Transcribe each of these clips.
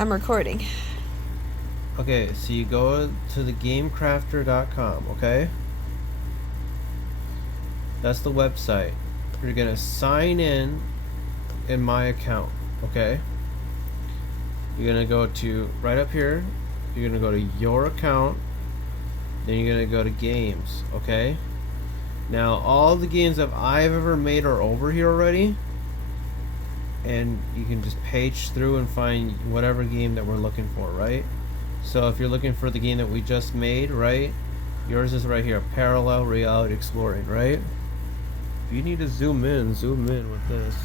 I'm recording. Okay, so you go to the gamecrafter.com, okay? That's the website. You're gonna sign in my account, okay? You're gonna go to right up here. You're gonna go to your account. Then you're gonna go to games, okay? Now all the games that I've ever made are over here already, and you can just page through and find whatever game that we're looking for, right? So if you're looking for the game that we just made, right? Yours is right here, Parallel Reality Exploring, right? If you need to zoom in with this.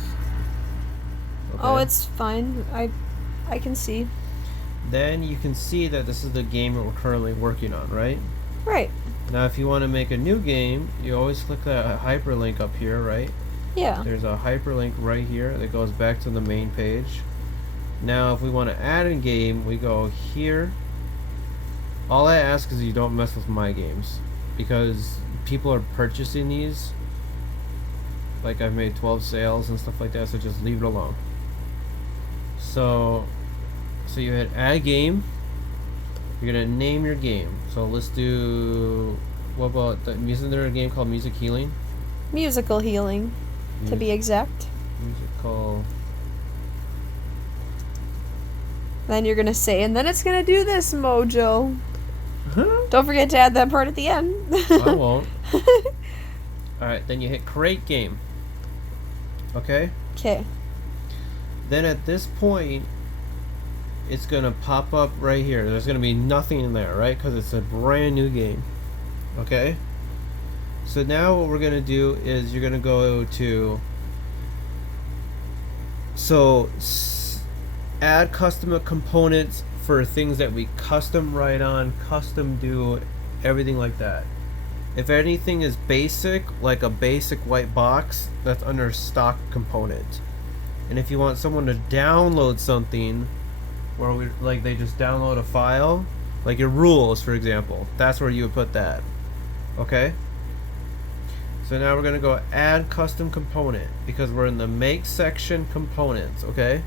Okay. Oh, it's fine. I can see. Then you can see that this is the game that we're currently working on, right? Right. Now if you want to make a new game, you always click that hyperlink up here, right? Yeah. There's a hyperlink right here that goes back to the main page. Now if we want to add a game, we go here. All I ask is you don't mess with my games, because people are purchasing these. Like I've made 12 sales and stuff like that, so just leave it alone. So you hit add game. You're gonna name your game. So let's do, what about isn't there a game called Music Healing? Musical healing, to be exact. Musical. Then you're gonna say, and then it's gonna do this, Mojo. Don't forget to add that part at the end. I won't. Alright, then you hit create game. Okay? Okay. Then at this point, it's gonna pop up right here. There's gonna be nothing in there, right? Because it's a brand new game. Okay? So now what we're gonna do is you're gonna go to add custom components for things that we custom write on, custom do, everything like that. If anything is basic, like a basic white box, that's under stock component. And if you want someone to download something, where they just download a file, like your rules, for example, that's where you would put that. Okay? So now we're gonna go add custom component, because we're in the make section components, okay?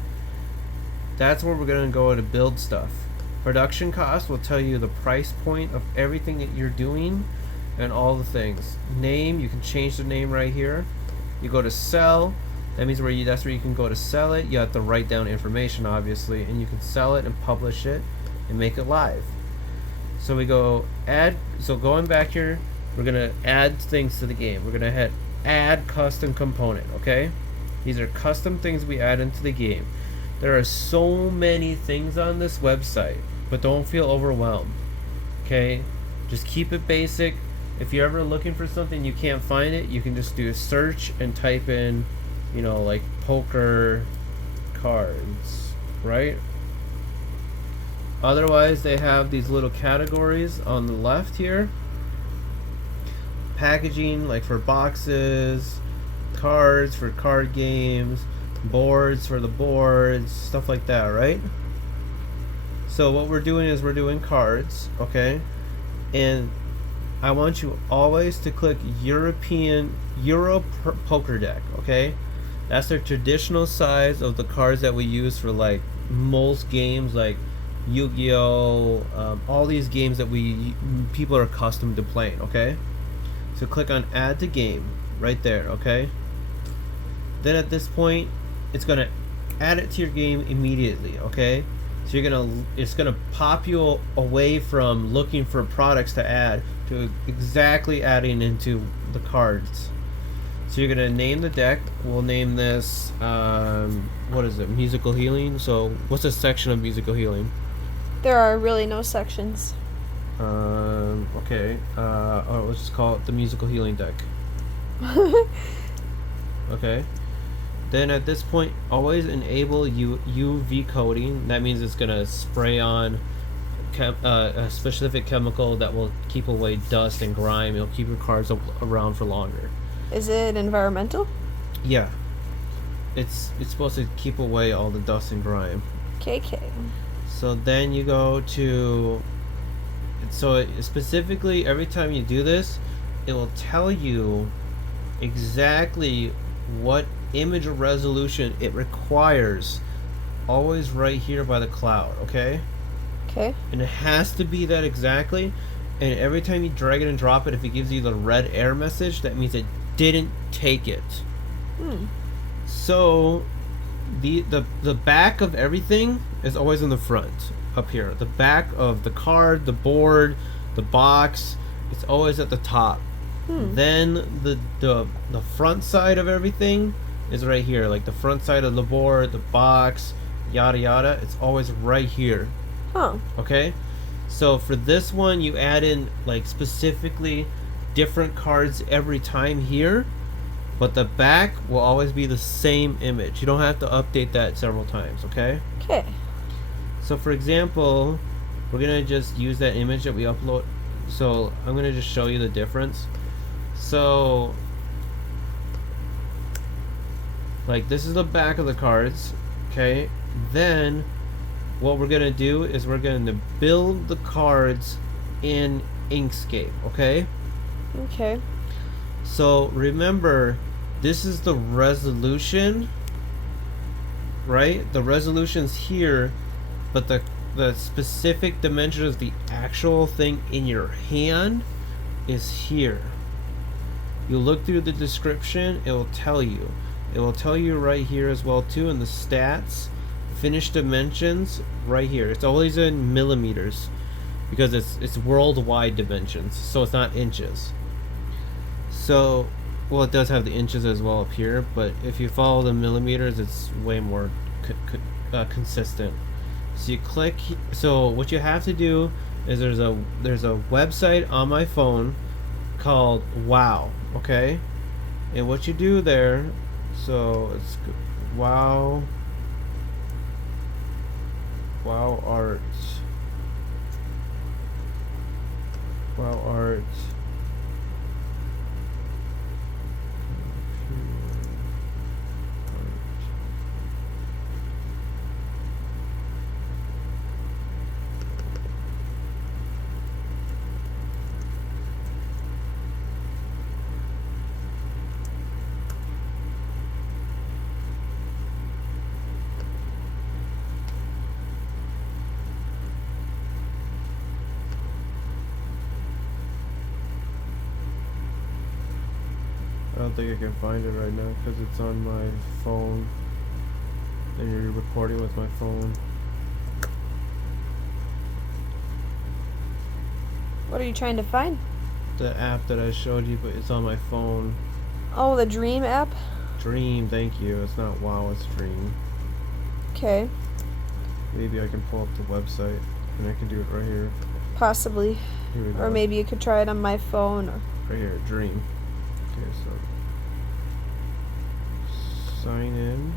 That's where we're gonna go to build stuff. Production cost will tell you the price point of everything that you're doing and all the things. Name, you can change the name right here. You go to sell, that means that's where you can go to sell it. You have to write down information, obviously, and you can sell it and publish it and make it live. So we go add, so going back here, we're gonna add things to the game. We're gonna hit add custom component, okay? These are custom things we add into the game. There are so many things on this website, but don't feel overwhelmed, okay? Just keep it basic. If you're ever looking for something you can't find it, you can just do a search and type in, like poker cards, right? Otherwise, they have these little categories on the left here. Packaging, like for boxes, cards for card games, boards for the boards, stuff like that, right? So what we're doing is we're doing cards, okay? And I want you always to click Euro Poker Deck, okay? That's the traditional size of the cards that we use for like most games, like Yu-Gi-Oh, all these games that people are accustomed to playing, okay? So click on add to game right there, okay? Then at this point, it's gonna add it to your game immediately, okay? So it's gonna pop you away from looking for products to add to exactly adding into the cards. So you're gonna name the deck. We'll name this what is it? Musical healing. So what's a section of musical healing? There are really no sections. Okay. Let's just call it the musical healing deck. Okay. Then at this point, always enable UV coding. That means it's gonna spray on a specific chemical that will keep away dust and grime. It'll keep your cards around for longer. Is it environmental? Yeah. It's supposed to keep away all the dust and grime. KK. So then you go to, specifically every time you do this, it will tell you exactly what image resolution it requires always right here by the cloud, okay? Okay. And it has to be that exactly. And every time you drag it and drop it, if it gives you the red error message, that means it didn't take it. So the back of everything is always in the front up here. The back of the card, the board, the box, it's always at the top. Then the front side of everything is right here. Like the front side of the board, the box, yada yada, it's always right here. Huh. Okay? So for this one, you add in like specifically different cards every time here, but the back will always be the same image. You don't have to update that several times, okay? Okay. So for example, we're gonna just use that image that we upload. So I'm gonna just show you the difference. So like this is the back of the cards, okay? Then what we're gonna do is we're gonna build the cards in Inkscape, okay? Okay. So remember, this is the resolution, right? The resolution's here, but the specific dimension of the actual thing in your hand is here. You look through the description, it will tell you. It will tell you right here as well too in the stats. Finished dimensions right here. It's always in millimeters because it's worldwide dimensions, so it's not inches. So, well, it does have the inches as well up here, but if you follow the millimeters, it's way more consistent. So you click. So what you have to do is there's a website on my phone called Wow. Okay, and what you do there. So it's Wow. Wow Art. Wow Art. I don't think I can find it right now because it's on my phone and you're recording with my phone. What are you trying to find? The app that I showed you, but it's on my phone. Oh, the Dream app? Dream, thank you. It's not Wow, it's Dream. Okay. Maybe I can pull up the website and I can do it right here. Possibly. Here we go. Or maybe you could try it on my phone. Or... Right here, Dream. Okay, so sign in.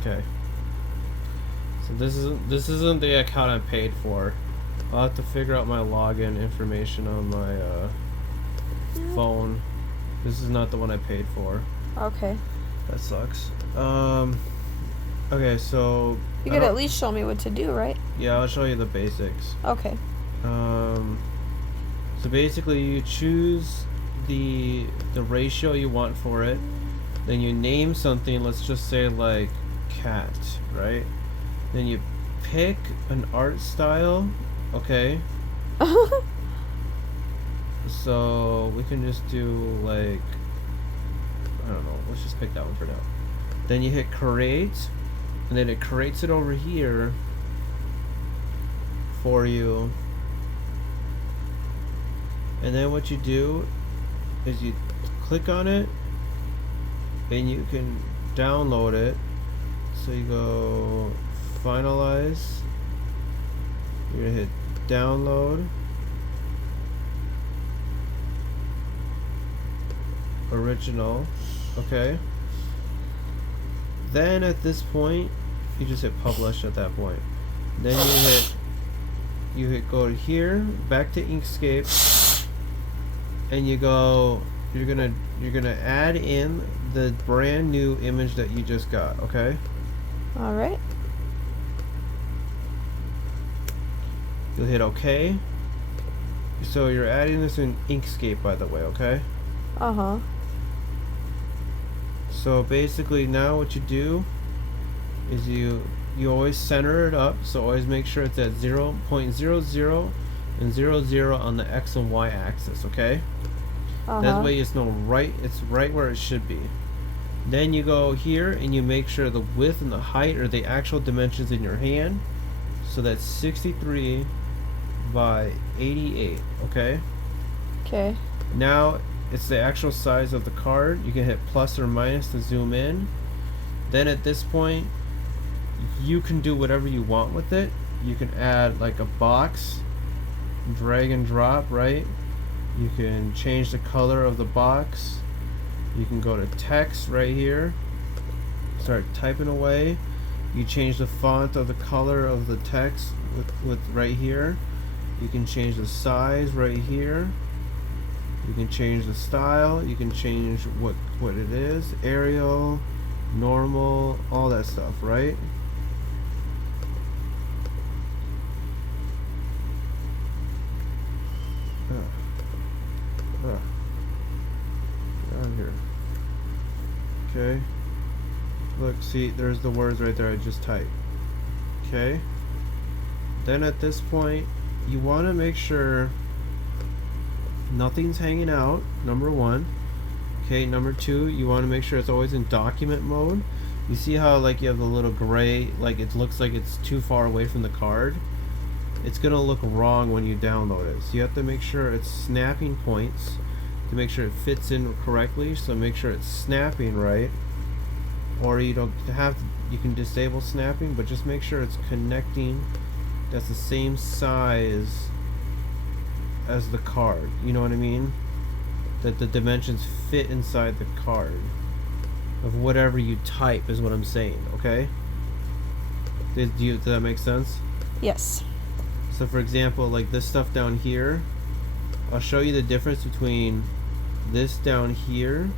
Okay. So this isn't the account I paid for. I'll have to figure out my login information on my phone. This is not the one I paid for. Okay. That sucks. Okay, so You could at least show me what to do, right? yeah, I'll show you the basics. Okay. So basically you choose the ratio you want for it. Then you name something, let's just say like cat, right? Then you pick an art style, okay? So we can just do like, I don't know, let's just pick that one for now. Then you hit create, and then it creates it over here for you. And then what you do is you click on it and you can download it. So you go finalize, you're gonna hit download, original. Okay. Then at this point, you just hit publish at that point. Then you hit go to here, back to Inkscape, and you're gonna add in the brand new image that you just got, okay? All right. You'll hit OK. So you're adding this in Inkscape, by the way, okay? Uh-huh. So basically now what you do is you always center it up, so always make sure it's at 0.00 and 00 on the X and Y axis, okay? That way it's right where it should be. Then you go here and you make sure the width and the height are the actual dimensions in your hand. So that's 63 by 88, okay? Okay. Now it's the actual size of the card. You can hit plus or minus to zoom in. Then at this point, you can do whatever you want with it. You can add like a box, drag and drop, right? You can change the color of the box. You can go to text right here, start typing away. You change the font of the color of the text with right here. You can change the size right here. You can change the style. You can change what it is, Arial, normal, all that stuff, right? Down here. Okay. Look, see, there's the words right there I just typed. Okay. Then at this point, you want to make sure nothing's hanging out, number one. Okay, number two, you want to make sure it's always in document mode. You see how like you have the little gray, like it looks like it's too far away from the card? It's gonna look wrong when you download it. So you have to make sure it's snapping points to make sure it fits in correctly. So make sure it's snapping right. Or you don't have to, you can disable snapping, but just make sure it's connecting. That's the same size as the card. You know what I mean? That the dimensions fit inside the card of whatever you type is what I'm saying. Okay? Does that make sense? Yes. So for example, like this stuff down here, I'll show you the difference between this down here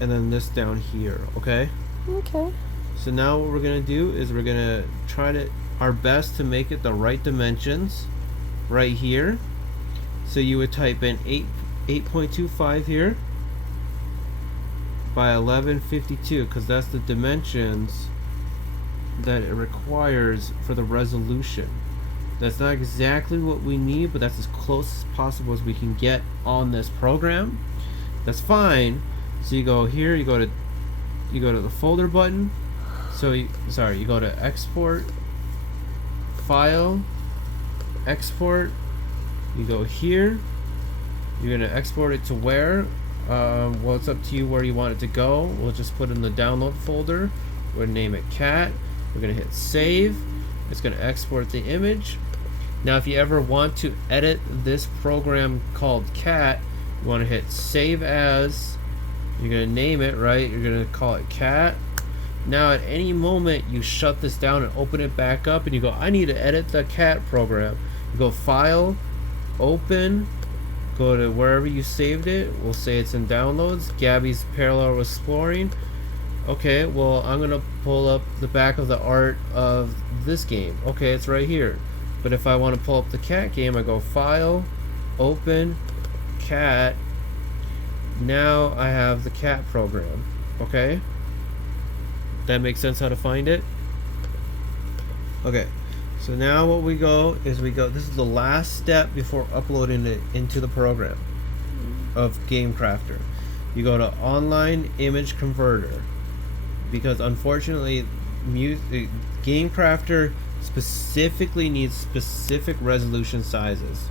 and then this down here, okay? Okay. So now what we're gonna do is we're gonna try our best to make it the right dimensions right here. So you would type in 8.25 here by 1152, because that's the dimensions that it requires for the resolution. That's not exactly what we need, but that's as close as possible as we can get on this program. That's fine. So you go here, you go to the folder button. So you go to export, file, export. You go here. You're gonna export it to where? Well, it's up to you where you want it to go. We'll just put it in the download folder. We're gonna name it cat. We're gonna hit save. It's gonna export the image. Now if you ever want to edit this program called cat, you want to hit save as. You're gonna name it, right? You're gonna call it cat. Now at any moment you shut this down and open it back up and you go, I need to edit the cat program. You go file, open, go to wherever you saved it. We'll say it's in downloads, Gabby's Parallel Exploring. Okay, well I'm gonna pull up the back of the art of this game. Okay, it's right here. But if I want to pull up the cat game, I go file, open, cat. Now I have the cat program. Okay? That makes sense how to find it? Okay. So now what we go is this is the last step before uploading it into the program of GameCrafter. You go to online image converter, because unfortunately GameCrafter specifically needs specific resolution sizes.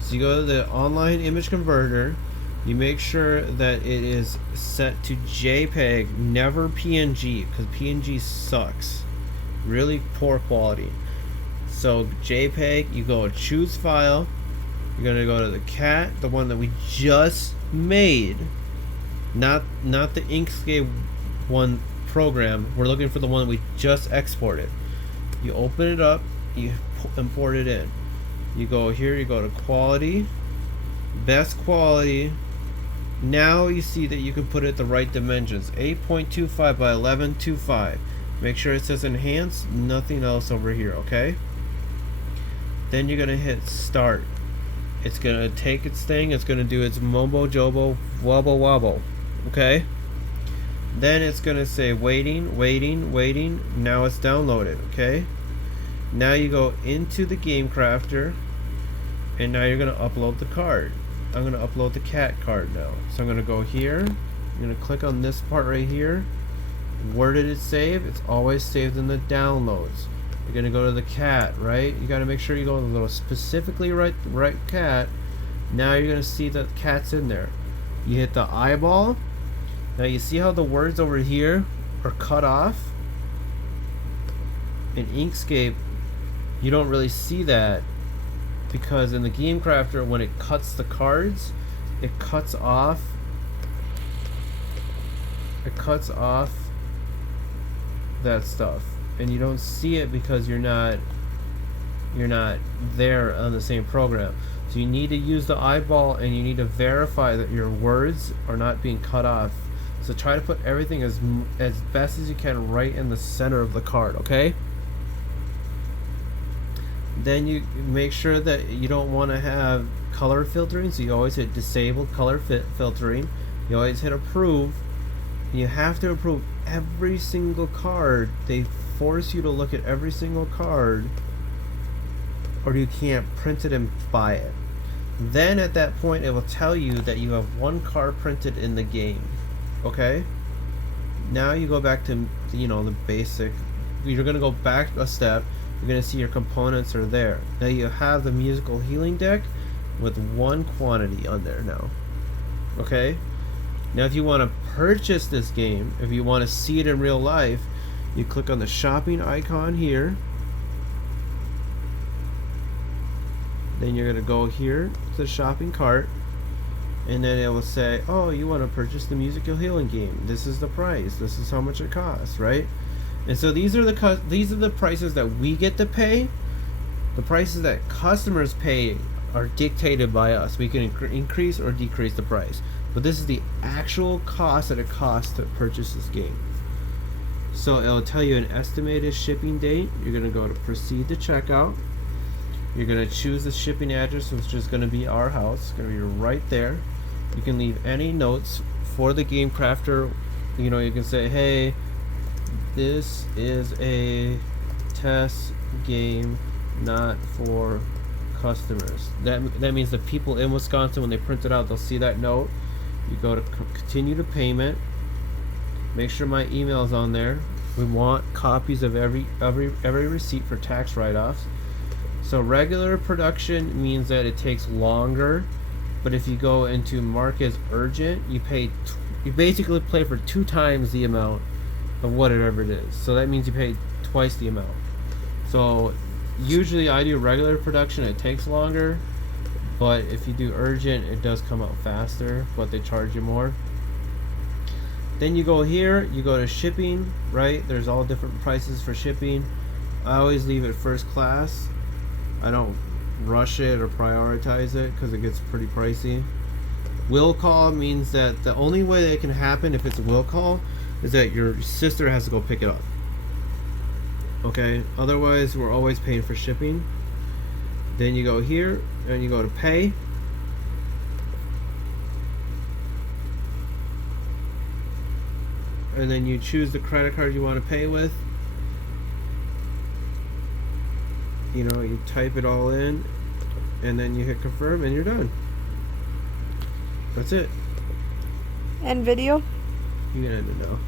So you go to the online image converter, you make sure that it is set to JPEG, never PNG, because PNG sucks. Really poor quality. So JPEG, you go choose file, you're gonna go to the cat, the one that we just made, not the Inkscape one program. We're looking for the one we just exported. You open it up, you import it in. You go here, you go to quality, best quality. Now you see that you can put it the right dimensions, 8.25 by 11.25. Make sure it says enhance, nothing else over here, okay? Then you're gonna hit start. It's gonna take its thing, it's gonna do its mobo jobo wobble wobble, okay? Then it's gonna say waiting, waiting, waiting. Now it's downloaded, okay? Now you go into the Game Crafter, and now you're gonna upload the card. I'm gonna upload the cat card now. So I'm gonna go here, I'm gonna click on this part right here. Where did it save? It's always saved in the downloads. You're gonna go to the cat, right? You gotta make sure you go to the specifically right cat. Now you're gonna see that the cat's in there. You hit the eyeball. Now you see how the words over here are cut off? In Inkscape, you don't really see that because in the Game Crafter, when it cuts the cards, it cuts off that stuff, and you don't see it because you're not there on the same program. So you need to use the eyeball, and you need to verify that your words are not being cut off. So try to put everything as best as you can right in the center of the card, okay? Then you make sure that you don't want to have color filtering, so you always hit disable color filtering. You always hit approve. You have to approve every single card. They force you to look at every single card, or you can't print it and buy it. Then at that point, it will tell you that you have one card printed in the game. Okay? Now you go back to, the basic. You're going to go back a step. You're going to see your components are there. Now you have the musical healing deck with one quantity on there now. Okay? Now if you want to purchase this game, if you want to see it in real life, you click on the shopping icon here. Then you're going to go here to the shopping cart, and then it will say, oh, you want to purchase the musical healing game. This is the price. This is how much it costs, right? And so these are the prices that we get to pay. The prices that customers pay are dictated by us. We can increase or decrease the price. But this is the actual cost that it costs to purchase this game. So it'll tell you an estimated shipping date. You're going to go to proceed to checkout. You're going to choose the shipping address, which is going to be our house. It's going to be right there. You can leave any notes for the Game Crafter. You can say, hey, this is a test game, not for customers. That means the people in Wisconsin, when they print it out, they'll see that note. You go to continue to payment. Make sure my email is on there. We want copies of every receipt for tax write-offs. So regular production means that it takes longer, but if you go into mark as urgent, you basically pay for 2 times the amount of whatever it is. So that means you pay twice the amount. So usually I do regular production, it takes longer, but if you do urgent, it does come out faster, but they charge you more. Then you go here, you go to shipping, right? There's all different prices for shipping. I always leave it first class. I don't rush it or prioritize it because it gets pretty pricey. Will call means that the only way that it can happen if it's a will call is that your sister has to go pick it up. Okay, otherwise we're always paying for shipping. Then you go here and you go to pay. And then you choose the credit card you want to pay with. You type it all in, and then you hit confirm, and you're done. That's it. And video? You can end it now.